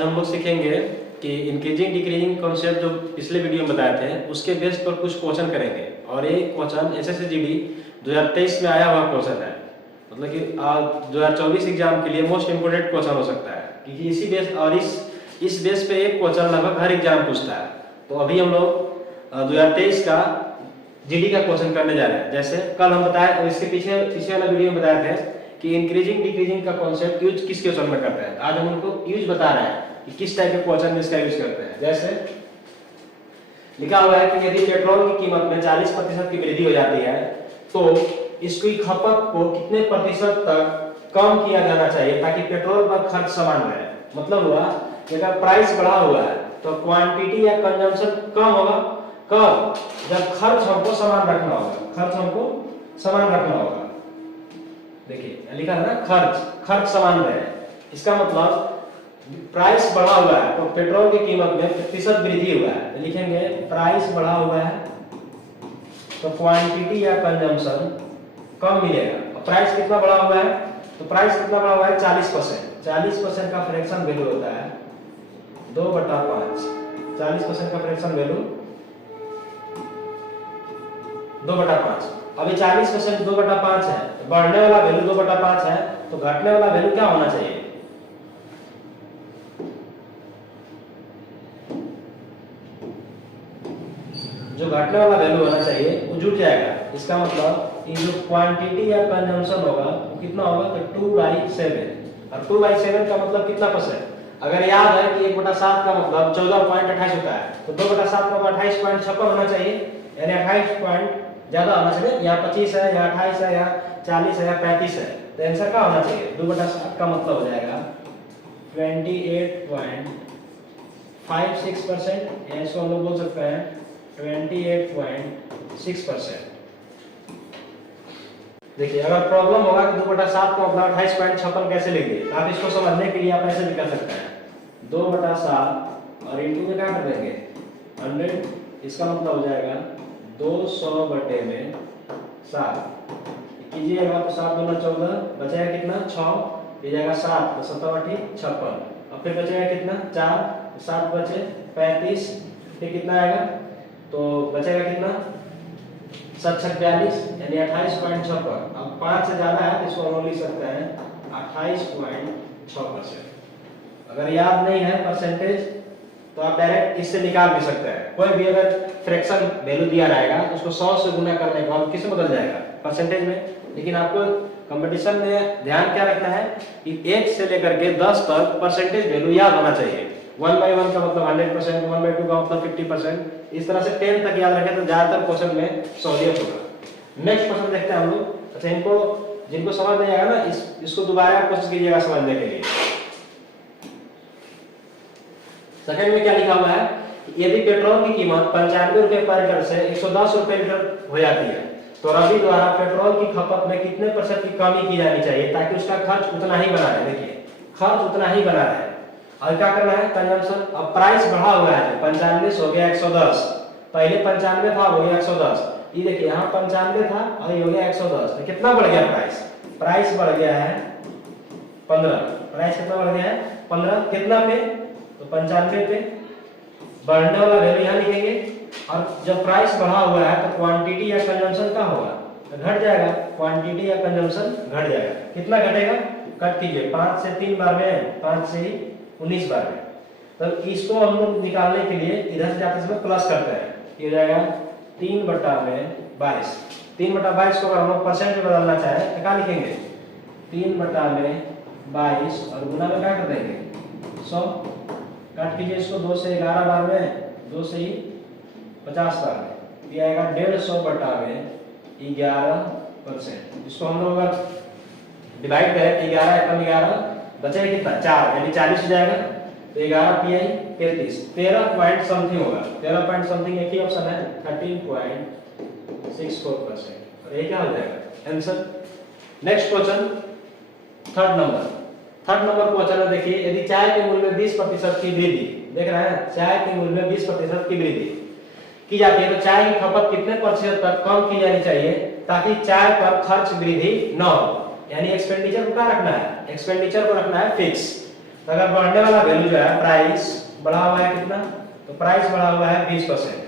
आज हम लोग सीखेंगे कि इंक्रीजिंग डिक्रीजिंग कॉन्सेप्ट जो पिछले वीडियो में बताए थे उसके बेस पर कुछ क्वेश्चन करेंगे। और ये क्वेश्चन SSCGD 2023 में आया हुआ क्वेश्चन है, मतलब कि 2024 एग्जाम के लिए मोस्ट इंपोर्टेंट क्वेश्चन हो सकता है, क्योंकि इसी बेस और इस बेस पे एक क्वेश्चन लगभग हर एग्जाम पूछता है। तो अभी हम लोग 2023 का जीडी का क्वेश्चन करने जा रहे हैं। जैसे कल हम बताए और इसके पीछे वाला वीडियो में बताए थे कि इंक्रीजिंग डिक्रीजिंग का कॉन्सेप्ट यूज किस क्वेश्चन में करते हैं। आज हम उनको यूज बता रहे हैं कि किस टाइप के क्वेश्चन में इसका यूज करते हैं। जैसे लिखा हुआ है कि यदि पेट्रोल की कीमत में 40% की वृद्धि हो जाती है तो इसकी खपत को कितने प्रतिशत तक कम किया जाना चाहिए ताकि पेट्रोल पर खर्च समान रहे। मतलब हुआ कि अगर प्राइस बढ़ा हुआ है तो क्वांटिटी या कंजम्पशन कम होगा, कब? जब खर्च हमको समान रखना होगा। खर्च हमको समान रखना होगा। देखिए लिखा है ना, खर्च समान रहे। इसका मतलब प्राइस बढ़ा हुआ है तो पेट्रोल की कीमत में प्रतिशत वृद्धि हुआ है, तो लिखेंगे प्राइस बढ़ा हुआ है तो क्वांटिटी या कंजम्पशन कम मिलेगा। प्राइस कितना बढ़ा हुआ है तो प्राइस कितना बढ़ा हुआ है 40%। 40% का फ्रैक्शन वैल्यू होता है 2/5। 40% का फ्रैक्शन वैल्यू 2/5। अभी 40% 2/5 है, तो बढ़ने वाला वैल्यू 2/5 है, तो घटने वाला वैल्यू क्या होना चाहिए? जो घटने वाला वैल्यू होना चाहिए वो जुट जाएगा। इसका मतलब कि जो क्वांटिटी या कंजम्पशन होगा वो कितना होगा तो 2/7। और 2/7 का मतलब कितना परसेंट? अगर याद है कि 1/7 का मतलब 14.28 होता है, तो 2/7 का 28.56 होना चाहिए, यानी 28 पॉइंट ज्यादा होना चाहिए। या 25 है या 28 है या 40 है या 35 है, तो आंसर क्या होना चाहिए? 2/7 का मतलब हो जाएगा 28.56%, या इसको हम लोग बोल सकते हैं 28.6%। देखिए अगर प्रॉब्लम होगा कि 2/7 का मतलब 28.56 कैसे लिखिए, तो आप इसको समझने के लिए आप ऐसे भी कर सकते हैं 2/7 और इंटू में क्या कर देंगे 100। इसका मतलब हो जाएगा 200/7 कीजिएगा तो 7 दूना 14, बचेगा कितना 6, ये जाएगा 7 तो 7/8 56, और फिर बचेगा कितना 4, 7 बचे 35, फिर कितना आएगा तो बचेगा कितना 7×42 यानी 28.56। अब 5 से ज्यादा है तो इसको हम लिख सकते हैं 28.6%। अगर याद नहीं है परसेंटेज तो आप डायरेक्ट इससे निकाल भी सकते हैं। कोई भी अगर फ्रैक्शन वैल्यू दिया रहेगा तो उसको 100 से गुना करने के बाद किस में बदल जाएगा? परसेंटेज में। लेकिन आपको कंपटीशन में ध्यान क्या रखना है कि 1 से लेकर के 10 तक परसेंटेज वैल्यू याद होना चाहिए। 1/1 का मतलब 100%, 1/2 का मतलब 50%, इस तरह से 10 तक याद रखें तो ज्यादातर क्वेश्चन में सहूलियत होगा। नेक्स्ट क्वेश्चन देखते हैं हम लोग। अच्छा, इनको जिनको समझ नहीं आएगा ना इसको दोबारा कोशिश कीजिएगा समझने के लिए। सेकंड में क्या लिखा हुआ है, यदि पेट्रोल की कीमत 95 रुपए पर लीटर से 110 रुपए लीटर हो जाती है तो रवि द्वारा पेट्रोल की खपत में कितने प्रतिशत की कमी की जानी चाहिए ताकि उसका खर्च उतना ही बना रहे। देखिए खर्च उतना ही बना रहे। और क्या करना है कंजम्पशन। अब प्राइस बढ़ा हुआ है 95 से हो गया 110, पहले 95 था हो गया 110। ये देखिए यहाँ 95 था और ये हो गया 110, तो कितना बढ़ गया प्राइस? प्राइस बढ़ गया है 15। प्राइस कितना बढ़ गया है 15। कितना पे तो 95 पे। बढ़ने वाला वैल्यू यहाँ लिखेंगे। और जब प्राइस बढ़ा हुआ है तो क्वांटिटी या कंजम्पशन क्या होगा तो घट जाएगा। क्वांटिटी या कंजम्पशन घट जाएगा। कितना घटेगा कट कीजिए 5 से 3 बार में, 5 से 19 बार में। तो इसको हम लोग निकालने के लिए इधर से जाते समय प्लस करते हैं, ये हो जाएगा 3/22। 3/22 को अगर हम लोग परसेंट में बदलना चाहे तो क्या लिखेंगे 3/22 और गुना में क्या कर देंगे 100। काट कीजिए इसको 2 से 11 बार में, 2 से ही 50 बार में, ये आएगा 150/11%। इसको हम लोग अगर डिवाइड करें 11 एकम 11 बचेगा कितना 4 यानी 40 हो जाएगा। तो 11 PI 33, 13 पॉइंट समथिंग होगा। 13 पॉइंट समथिंग एक ही ऑप्शन है 13.64%। और ये क्या हो जाएगा answer. Next question third number question है। देखिए यदि चाय के मूल्य में 20% की वृद्धि, देख रहे हैं चाय के मूल्य में 20% की वृद्धि की जाती है तो चाय की खपत कितने प्रतिशत तक कम की जानी चाहिए ताकि चाय पर खर्च वृद्धि न हो। यानी एक्सपेंडिचर को क्या रखना है? एक्सपेंडिचर को रखना है फिक्स। तो अगर बढ़ने वाला वैल्यू जो है प्राइस बढ़ा हुआ है कितना, तो प्राइस बढ़ा हुआ है 20%।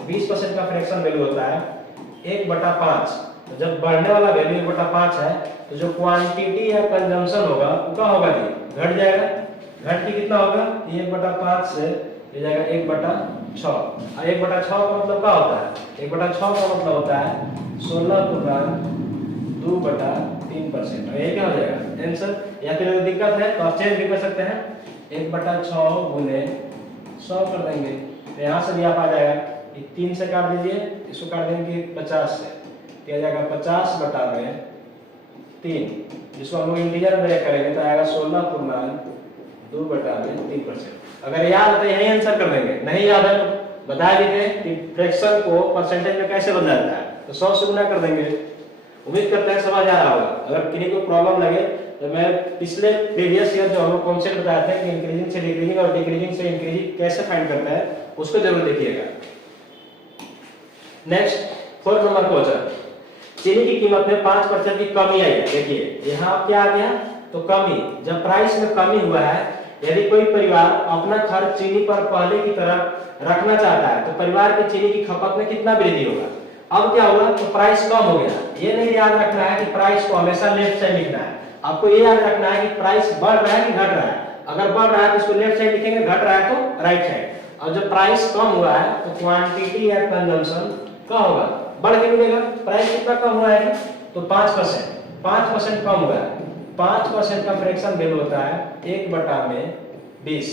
20% का फ्रैक्शन वैल्यू होता है 1/5। तो जब बढ़ने वाला वैल्यू 1/5 है तो जो क्वांटिटी या कंजम्पशन होगा वो क्या होगा जी, घट जाएगा। घट के कितना होगा, 1/5 से ये जाएगा 1/6। और 1/6 का मतलब क्या होता है, 1/6 का मतलब होता है 16/2/3%। और ये क्या हो जाएगा आंसर। या फिर अगर दिक्कत है तो आप चेंज भी कर सकते हैं, 1/6 गुने 100 कर देंगे। तो यहाँ से भी आप आ जाएगा, 3 से काट दीजिए, इसको काट देंगे 50 से, क्या जाएगा 50/3, जिसको हम लोग इंटीजर ब्रेक करेंगे तो आएगा 16/2/3%। अगर याद है तो यही आंसर कर देंगे, नहीं याद है तो बता दीजिए कि फ्रैक्शन को परसेंटेज में कैसे बदला जाता है, तो 100 से गुना कर देंगे। उम्मीद करते हैं समझ आ रहा होगा। अगर किसी को प्रॉब्लम लगे तो मैं पिछले प्रीवियस ईयर जो हम लोग कॉन्सेप्ट बताए थे कि इंक्रीजिंग से डिक्रीजिंग और डिक्रीजिंग से इंक्रीजिंग कैसे फाइंड करता है, उसको जरूर देखिएगा। नेक्स्ट 4 नंबर क्वेश्चन, चीनी की कीमत में 5% की कमी आई है। देखिए यहाँ क्या आ गया, तो कमी, जब प्राइस में कमी हुआ है, यदि कोई परिवार अपना खर्च चीनी पर पहले की तरह रखना चाहता है तो परिवार की चीनी की खपत में कितना वृद्धि होगा। अब क्या हुआ, तो प्राइस कम हो गया। ये नहीं याद रखना है कि प्राइस को हमेशा लेफ्ट साइड लिखना है, आपको ये याद रखना है कि प्राइस बढ़ रहा है कि घट रहा है। अगर बढ़ रहा है तो इसको लेफ्ट साइड लिखेंगे, घट रहा है तो राइट साइड। और जब प्राइस कम हुआ है तो क्वांटिटी या कंजम्पशन क्या होगा, बढ़ के मिलेगा। प्राइस कितना कम हुआ है, तो 5% कम हुआ है। 5% का फ्रैक्शन वैल्यू होता है 1/20।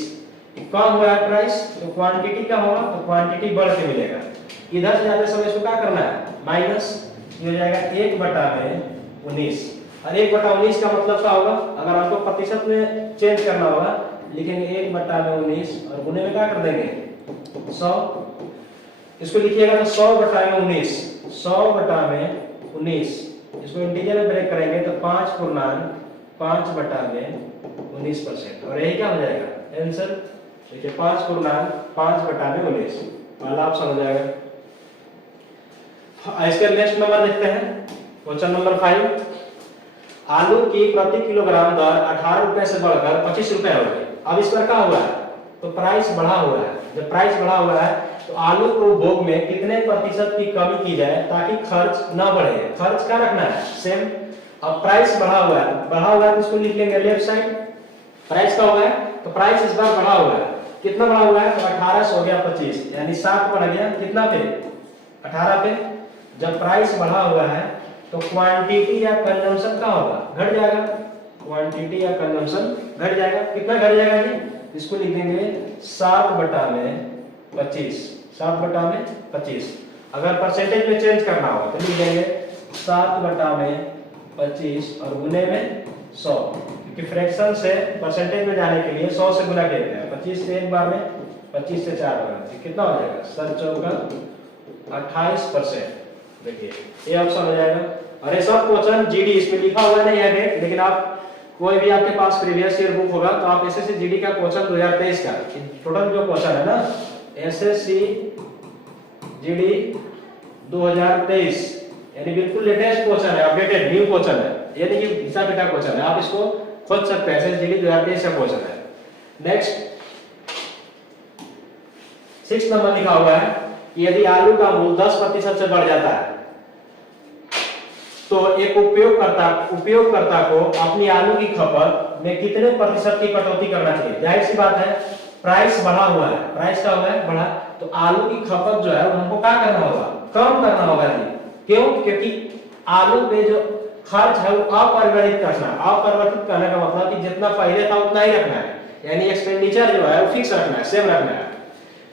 कम हुआ है प्राइस तो क्वांटिटी क्या होगा, तो क्वांटिटी बढ़ के मिलेगा। इधर से जाते समय इसको क्या करना है, माइनस, ये हो जाएगा 1/19। और 1/19 का मतलब क्या होगा, अगर आपको प्रतिशत में चेंज करना होगा लिखेंगे 1/19 और गुने में क्या कर देंगे 100। इसको लिखिएगा तो 100/19, 100/19। इसको इंटीजर में ब्रेक करेंगे तो 5/5/19%। और यही क्या हो जाएगा आंसर। देखिए 5/5/19 वाला ऑप्शन हो जाएगा। इसके नेक्स्ट नंबर देखते हैं, क्वेश्चन नंबर 5। आलू की प्रति किलोग्राम दर 18 रुपए से बढ़कर 25 रुपए हो गई। अब इस पर क्या हुआ है, तो प्राइस बढ़ा हुआ है। जब प्राइस बढ़ा हुआ है तो आलू को उपभोग में कितने प्रतिशत की कमी की जाए ताकि खर्च न बढ़े। खर्च क्या रखना है, सेम। अब प्राइस बढ़ा हुआ है तो इसको लिख लेंगे लेफ्ट साइड। प्राइस का हुआ है तो प्राइस इस बार बढ़ा हुआ है, कितना बढ़ा हुआ है, तो 18 से हो गया 25, यानी 7 बढ़ गया कितना पे, 18 पे। जब प्राइस बढ़ा हुआ है तो क्वांटिटी या कंजम्पशन का होगा, घट जाएगा। क्वांटिटी या कंजम्पशन घट जाएगा, कितना घट जाएगा जी, इसको लिख देंगे 7/25, 7/25। अगर परसेंटेज में चेंज करना होगा तो लिख देंगे 7/25 और गुने में 100, क्योंकि फ्रैक्शन से परसेंटेज में जाने के लिए 100 से गुना कहते हैं। 25 से एक बार में, 25 से 4 बार में, कितना हो जाएगा 7×4 = 28%। देखिए ये ऑप्शन हो जाएगा। और ये सब क्वेश्चन जीडी इसमें लिखा हुआ नहीं है डेट, लेकिन आप कोई भी आपके पास प्रीवियस ईयर बुक होगा तो आप एसएससी जीडी का क्वेश्चन 2023 का टोटल जो क्वेश्चन है ना, एसएससी जीडी 2023, यानी बिल्कुल लेटेस्ट क्वेश्चन है, अपडेटेड न्यू क्वेश्चन है, ये नहीं कि घिसा पिटा क्वेश्चन है, आप इसको खोज सकते हैं। एसएससी जीडी 2023 का क्वेश्चन है। नेक्स्ट 6 नंबर लिखा हुआ है कि यदि आलू का मूल्य 10% से बढ़ जाता है तो एक उपयोगकर्ता को अपनी आलू की खपत में कितने प्रतिशत की कटौती करना चाहिए। जाहिर सी बात है, प्राइस बढ़ा हुआ है, प्राइस का हुआ है बढ़ा, तो आलू की खपत जो है हमको क्या करना होगा, कम करना होगा जी। क्यों, क्योंकि आलू पे जो खर्च है वो अपरिवर्तित करना। अपरिवर्तित करने का मतलब कि जितना पहले था उतना ही रखना है, यानी एक्सपेंडिचर जो है वो फिक्स रखना है, सेम रखना है।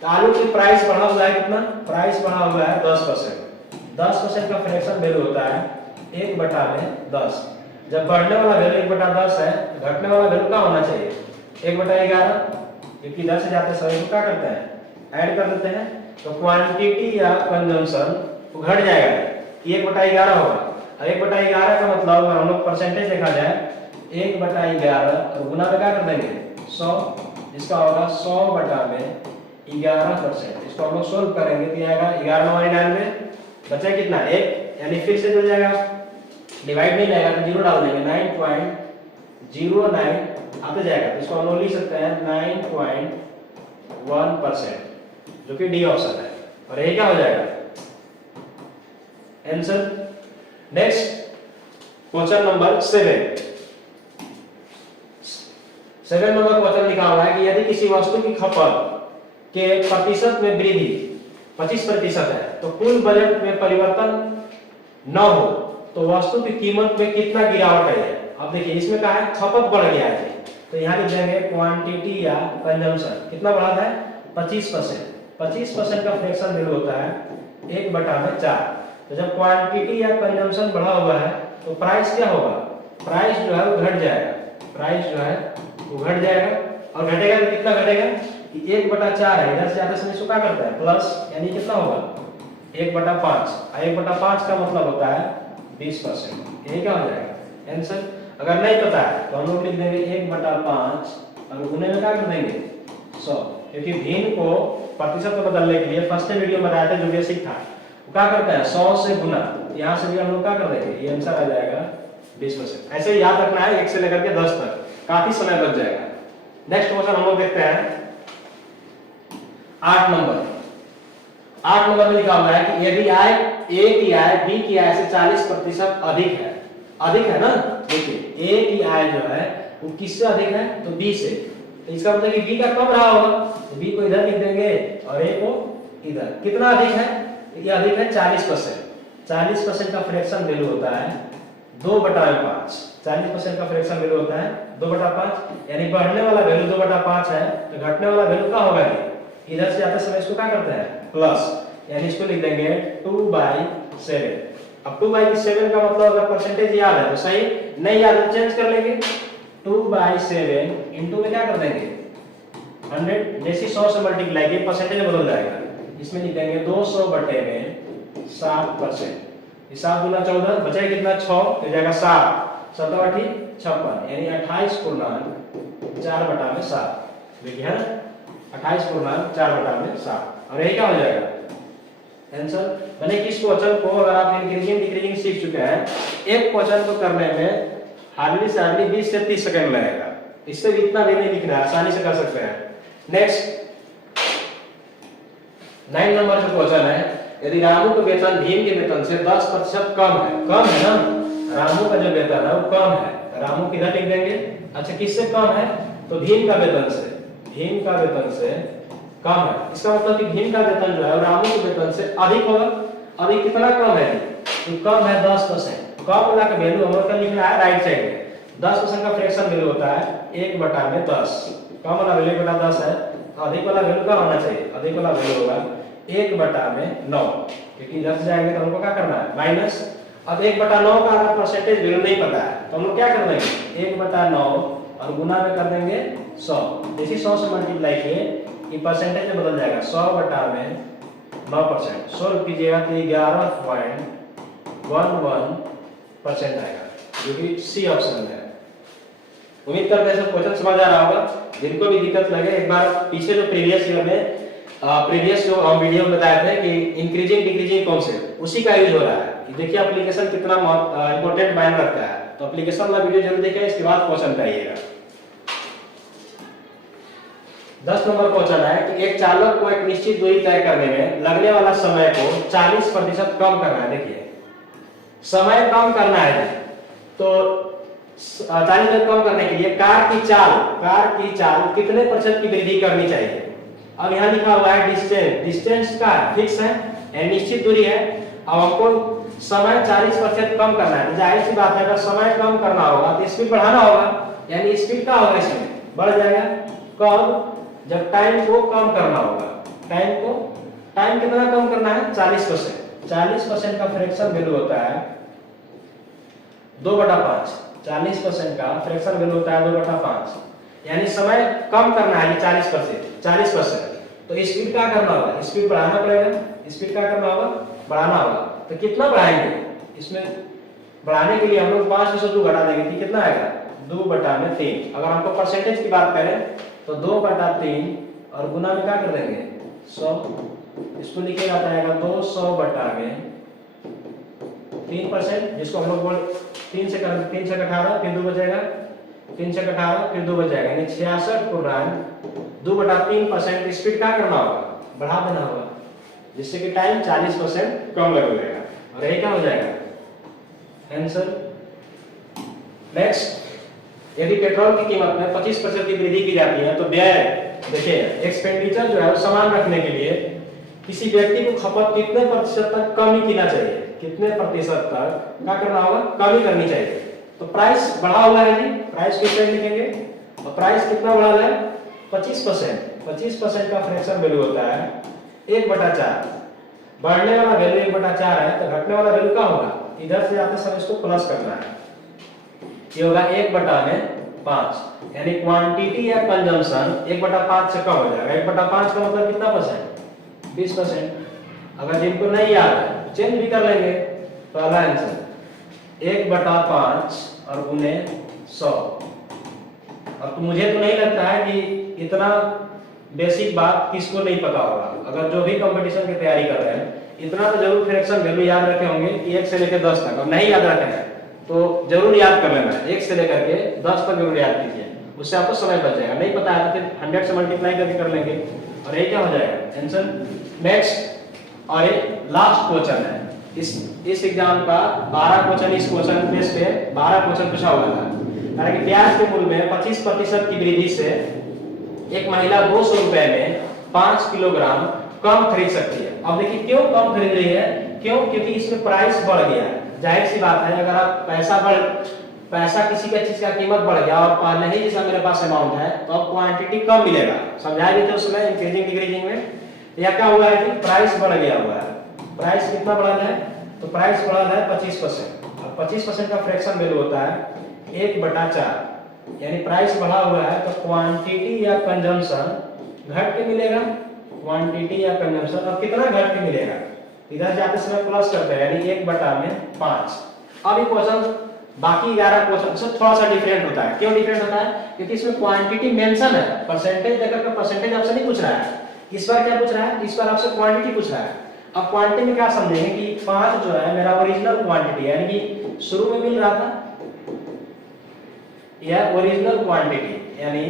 तो आलू की प्राइस बढ़ा हुआ है, कितना प्राइस बढ़ा हुआ है 10%। 10% का फ्रैक्शन वैल्यू होता है 1/10। जब बढ़ने वाला वैल्यू 1/10 है, घटने वाला वैल्यू क्या होना चाहिए 1/11, क्योंकि 10 से जाते समय क्या करते हैं ऐड कर देते हैं। तो क्वांटिटी या कंजम्पशन वो घट जाएगा, 1/11 होगा। और 1/11 का मतलब अगर हम लोग परसेंटेज देखा जाए 1/11 और गुना में क्या कर देंगे 100, इसका होगा 100/11%। इसको हम लोग सोल्व करेंगे तो आएगा 11×99, बचा कितना 1, यानी फिर से जुड़ जाएगा, डिवाइड नहीं लगेगा तो 0 डाल देंगे, 9.09 आते जाएगा, तो इसको हम लोग लिख सकते हैं 9.1%, जो कि डी ऑप्शन है। और ये क्या हो जाएगा answer. Next question number 7 number question लिखा हुआ है कि यदि किसी वस्तु की खपत के प्रतिशत में वृद्धि 25% है तो कुल बजट में परिवर्तन न हो तो वस्तु की कीमत में कितना गिरावट है। अब देखिए इसमें कहा है खपत बढ़ गया है, तो यहाँ लिख देंगे क्वांटिटी या कंजम्पशन कितना बढ़ा है 25%। 25% का फ्रैक्शन वैल्यू होता है 1/4। तो जब क्वांटिटी या कंजम्पशन बढ़ा हुआ है तो प्राइस क्या होगा, प्राइस जो है वो घट जाएगा, प्राइस जो है वो घट जाएगा। और घटेगा तो कितना घटेगा कि 1/4 है, इधर से ज्यादा समय इसको क्या करता है प्लस, यानी कितना होगा 1/5। 1/5 का मतलब होता है 20%। यही क्या हो जाएगा आंसर। अगर नहीं पता है तो हम लोग लिख देंगे 1/5 और गुने में क्या कर देंगे 100, क्योंकि भिन्न को प्रतिशत में बदलने के लिए फर्स्ट वीडियो में बताया था जो बेसिक था, वो क्या करता है 100 से गुना। यहाँ से भी हम लोग क्या कर देंगे, ये आंसर आ जाएगा 20%। ऐसे ही याद रखना है 1 से लेकर के 10 तक, काफी समय बच जाएगा। नेक्स्ट क्वेश्चन हम लोग देखते हैं 8 नंबर में लिखा हुआ है कि यदि आय ए की आय बी की आय से 40% अधिक है ना। देखिए ए की आय जो है वो किससे अधिक है, तो बी से। तो इसका मतलब कि बी का कम रहा होगा, तो बी को इधर लिख देंगे और ए को इधर। कितना अधिक है, ये अधिक है 40%। 40% का फ्रैक्शन वैल्यू होता है 2/5। 40% का फ्रैक्शन वैल्यू होता है 2/5, यानी बढ़ने वाला वैल्यू 2/5 है तो घटने वाला वैल्यू क्या होगा, इधर से आते समय इसको क्या करते हैं प्लस, यानी इसको लिख देंगे 2/7। अब 2/7 का मतलब अगर परसेंटेज याद है तो सही, नहीं याद है चेंज कर लेंगे। 2/7 इनटू में क्या कर देंगे 100, जैसे 100 से मल्टीप्लाई किए परसेंटेज बदल जाएगा। इसमें लिख देंगे 200/7%। 7 गुना 14 बचेगा कितना 6, तो जाएगा 7, 7 8 56, यानी 28/4/7। देखिए है 28/4/7। और यही क्या हो जाएगा आंसर। मैंने किस क्वेश्चन को अगर आप इंक्रीजिंग डिक्रीजिंग सीख चुके हैं, एक क्वेश्चन को करने में हार्डली से हार्डली 20 से 30 सेकंड लगेगा, इससे भी इतना भी नहीं लिखना है, आसानी से कर सकते हैं। नेक्स्ट 9 नंबर जो क्वेश्चन है, यदि रामू का वेतन भीम के वेतन से 10% कम है ना, रामू का जो वेतन है वो कम है, रामू किधर लिख देंगे, अच्छा किससे कम है, तो भीम का वेतन से कम है। इसका मतलब कि भीम का वेतन जो है रामू के वेतन से अधिक होगा। अभी कितना कम है, तो कम है 10%। कम वाला का वैल्यू हम लोग का लिखना है राइट साइड में। 10% का फ्रैक्शन वैल्यू होता है 1/10। कम वाला वैल्यू 1/10 है, अधिक वाला वैल्यू क्या होना चाहिए, अधिक वाला वैल्यू होगा 1/9, क्योंकि इधर से जाएंगे तो हमको क्या करना है माइनस। अब 1/9 का अगर परसेंटेज वैल्यू नहीं पता है तो हम लोग क्या कर देंगे 1/9 और गुना में कर देंगे 100। जैसे 100 से मल्टीप्लाई किए ये परसेंटेज में बदल जाएगा 100/9%। 100 कीजिएगा तो 11.11% आएगा, जो कि सी ऑप्शन है। उम्मीद करते हैं सब क्वेश्चन समझ आ रहा होगा। जिनको भी दिक्कत लगे एक बार पीछे जो प्रीवियस ईयर में प्रीवियस जो हम वीडियो में बताए थे कि इंक्रीजिंग डिक्रीजिंग कॉन्सेप्ट, उसी का यूज हो रहा है। देखिए एप्लीकेशन कितना इंपॉर्टेंट मायने रखता है, तो एप्लीकेशन वाला वीडियो जरूर देखिए, इसके बाद क्वेश्चन पे आइएगा। 10 नंबर क्वेश्चन है कि एक चालक को एक निश्चित दूरी तय करने में लगने वाला समय को 40% कम करना है। देखिए समय कम करना है तो 40% कम करने के लिए कार की चाल कितने प्रतिशत की वृद्धि करनी चाहिए। अब यहाँ लिखा हुआ है डिस्टेंस का फिक्स है, निश्चित दूरी है। अब हमको समय 40% कम करना है, जाहिर सी बात है अगर समय कम करना होगा तो स्पीड बढ़ाना होगा, यानी स्पीड क्या होगा इसमें बढ़ जाएगा। कब, जब टाइम को कम करना होगा। टाइम कितना कम करना है 40%। 40% का फ्रैक्शन वैल्यू होता है 2/5। 40% का फ्रैक्शन वैल्यू होता है 2/5, यानी समय कम करना है 40%। तो स्पीड क्या करना होगा, स्पीड बढ़ाना पड़ेगा। स्पीड क्या करना होगा, बढ़ाना होगा। तो कितना बढ़ाएंगे, इसमें बढ़ाने के लिए हम लोग 5 में से 2 घटा देंगे, कितना आएगा 2/3। अगर हमको परसेंटेज की बात करें तो 2/3 और गुना में क्या कर देंगे 100। इसको लिखे जाता है 200/3%, जिसको हम लोग बोल 3 से 18, फिर 2 बचेगा 3 छक 18, फिर 2 बच जाएगा, यानी 66.2/3% स्पीड क्या करना होगा, बढ़ा देना होगा, जिससे कि टाइम 40% कम लगेगा। और यही क्या हो जाएगा आंसर। नेक्स्ट, यदि पेट्रोल की कीमत में 25% की वृद्धि की जाती है तो व्यय, देखिए एक्सपेंडिचर जो है वो समान रखने के लिए किसी व्यक्ति को खपत कितने प्रतिशत तक कमी करना चाहिए, कितने प्रतिशत तक क्या करना होगा, कमी करनी चाहिए। तो प्राइस बढ़ा हुआ है जी, प्राइस कितने लिखेंगे, और प्राइस कितना बढ़ा है 25%, 25% का फ्रैक्शन वैल्यू होता है 1/4, बढ़ने वाला वैल्यू 1/4 है, तो घटने वाला वैल्यू क्या होगा, इधर से आते समय इसको प्लस करना है, ये होगा 1/5, यानी क्वांटिटी या कंजम्पशन 1/5 से कम हो जाएगा। 1/5 का मतलब कितना परसेंट, 20%। अगर जिनको नहीं याद है चेंज भी कर लेंगे। पहला आंसर 1/5 और गुने 100। अब तो मुझे तो नहीं लगता है कि इतना बेसिक बात किसको नहीं पता होगा, अगर जो भी कंपटीशन की तैयारी कर रहे हैं इतना तो जरूर फ्रैक्शन वैल्यू याद रखे होंगे कि 1 से लेकर 10 तक। अब नहीं याद रखे हैं तो जरूर याद कर लेना, 1 से लेकर के 10 तक जरूर याद कीजिए, उससे आपको समय बच जाएगा। नहीं पता है तो फिर 100 से मल्टीप्लाई करके कर लेंगे और ये क्या हो जाएगा आंसर। नेक्स्ट, और ये लास्ट क्वेश्चन है इस एग्जाम का। 12 क्वेश्चन इस क्वेश्चन बेस पे 12 क्वेश्चन पूछा हुआ था। यानी कि प्याज के मूल्य में 25% की वृद्धि से एक महिला 200 रुपए में 5 किलोग्राम कम खरीद सकती है। अब देखिए क्यों कम खरीद रही है, क्यों, क्योंकि इसमें प्राइस बढ़ गया है। जाहिर सी बात है, अगर आप पैसा किसी का चीज का कीमत बढ़ गया और पहले ही जैसा मेरे पास अमाउंट है तो अब क्वांटिटी कम मिलेगा। समझाया भी थे उसमें इंक्रीजिंग डिक्रीजिंग में, या क्या हुआ है कि प्राइस बढ़ गया हुआ है। प्राइस कितना बढ़ा है, तो प्राइस बढ़ा है 25%, और 25% का फ्रैक्शन वैल्यू होता है 1/4, यानी प्राइस बढ़ा हुआ है तो क्वांटिटी या कंजम्पशन घट के मिलेगा, क्वांटिटी या कंजम्पशन। और कितना घट के मिलेगा, इधर जाते समय प्लस करते हैं, यानी 1/5। अब ये क्वेश्चन बाकी 11 क्वेश्चन से थोड़ा सा डिफरेंट होता है। क्यों डिफरेंट होता है, क्योंकि इसमें क्वांटिटी मेंशन है, परसेंटेज देकर के परसेंटेज आपसे नहीं पूछ रहा है। इस बार क्या पूछ रहा है, इस बार आपसे क्वांटिटी पूछ रहा है। अब क्वांटिटी में क्या समझेंगे कि 5 जो है मेरा ओरिजिनल क्वांटिटी है, यानी कि शुरू में मिल रहा था, यह ओरिजिनल क्वांटिटी यानी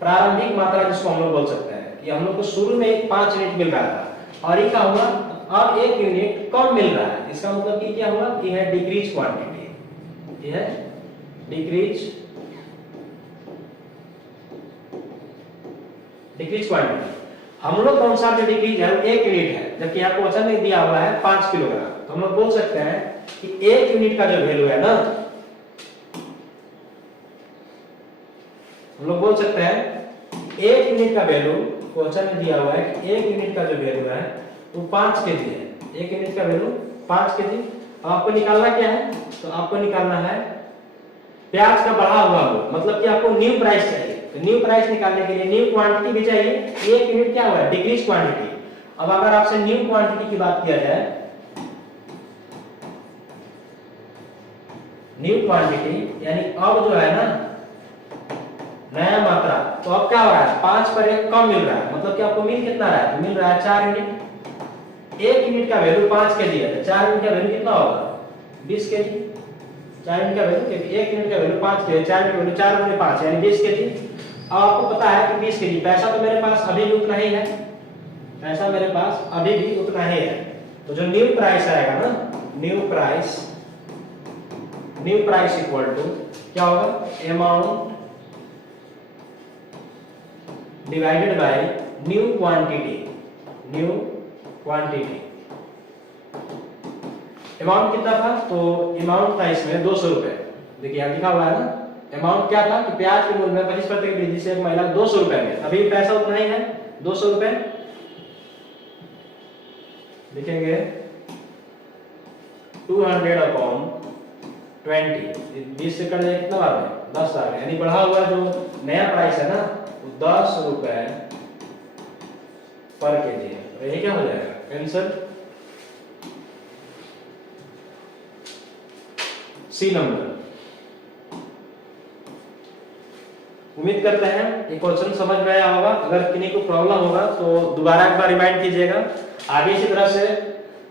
प्रारंभिक मात्रा जिसको हम लोग बोल सकते हैं कि हम लोग को शुरू में 5 यूनिट मिल रहा था और ये क्या हुआ अब 1 यूनिट कम मिल रहा है। इसका मतलब कि क्या हुआ कि है डिक्रीज क्वांटिटी, ये है डिक्रीज क्वांटिटी। हम लोग कौन सा जो डिक्रीज है 1 यूनिट है, जबकि यहाँ क्वेश्चन में दिया हुआ है 5 किलोग्राम। तो हम लोग बोल सकते हैं कि 1 यूनिट का जो वैल्यू है ना, हम लोग बोल सकते हैं 1 यूनिट का वैल्यू क्वेश्चन में दिया हुआ है कि 1 यूनिट का जो वैल्यू है वो 5 केजी है। 1 यूनिट का वैल्यू 5 केजी। अब आपको निकालना क्या है, तो आपको निकालना है प्याज का बढ़ा हुआ हो, मतलब कि आपको न्यू प्राइस चाहिए। तो न्यू प्राइस निकालने के लिए न्यू क्वांटिटी भी चाहिए। 1 यूनिट क्या हुआ है डिक्रीज क्वांटिटी। अब अगर आपसे न्यू क्वांटिटी की बात किया जाए, न्यू क्वांटिटी यानी अब जो है ना नया मात्रा, तो अब क्या हो रहा है 5 पर 1 कम मिल रहा है, मतलब कि आपको मिल कितना रहा है, तो मिल रहा है 4 यूनिट। 1 यूनिट का वैल्यू 5 केजी है, तो 4 यूनिट का वैल्यू कितना होगा 20 केजी। 4 यूनिट का वैल्यू, क्योंकि 1 यूनिट का वैल्यू 5 केजी, 4 यूनिट का वैल्यू 4 गुणे 5 यानी 20 केजी। अब आपको पता है कि 20 केजी, पैसा तो मेरे पास अभी भी उतना ही है, पैसा मेरे पास अभी भी उतना ही है। तो जो न्यू प्राइस आएगा ना, न्यू प्राइस इक्वल टू क्या होगा, amount divided by new quantity. Amount कितना था, तो अमाउंट था इसमें 200 रुपए। देखिए यहाँ लिखा हुआ है ना, अमाउंट क्या था कि प्याज के मूल्य में 25% की वृद्धि से एक महिला 200 रुपए में, अभी पैसा उतना ही है 200 रुपए। लिखेंगे 200/20, 20 से कट जाए कितना बार है 10 आ गया, यानी बढ़ा हुआ जो नया प्राइस है ना वो 10 रुपए पर केजी है। तो ये क्या हो जाएगा आंसर सी नंबर। उम्मीद करते हैं ये क्वेश्चन समझ में आया होगा। अगर किसी को प्रॉब्लम होगा तो दोबारा एक बार रिमाइंड कीजिएगा। आगे इसी तरह से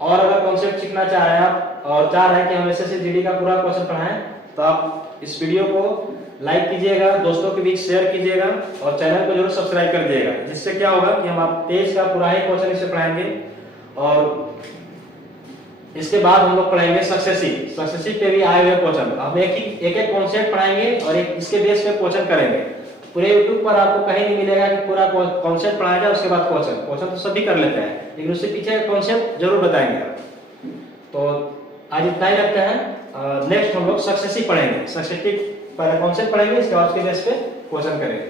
और अगर कॉन्सेप्ट सीखना चाह रहे हैं आप और चाह रहे हैं कि हम एसएससी जीडी का पूरा क्वेश्चन पढ़ाएं, तो आप इस वीडियो को लाइक कीजिएगा, दोस्तों के बीच शेयर कीजिएगा और चैनल को जरूर सब्सक्राइब कर दीजिएगा। जिससे क्या होगा कि हम आप तेज का पूरा ही क्वेश्चन इससे पढ़ाएंगे और इसके बाद हम लोग पढ़ाएंगे सक्सेसिव पे भी आए हुए क्वेश्चन। हम एक कॉन्सेप्ट पढ़ाएंगे और एक इसके बेस पे क्वेश्चन करेंगे। पूरे YouTube पर आपको कहीं नहीं मिलेगा कि पूरा कॉन्सेप्ट पढ़ाया जाए उसके बाद क्वेश्चन तो सभी कर लेते हैं, लेकिन उससे पीछे कॉन्सेप्ट जरूर बताएंगे आप। तो आज इतना ही रखते हैं। नेक्स्ट हम लोग सक्सेसिव पढ़ेंगे, सक्सेसिव पहले कॉन्सेप्ट पढ़ेंगे, इसके बाद उसके बेस पे क्वेश्चन करेंगे।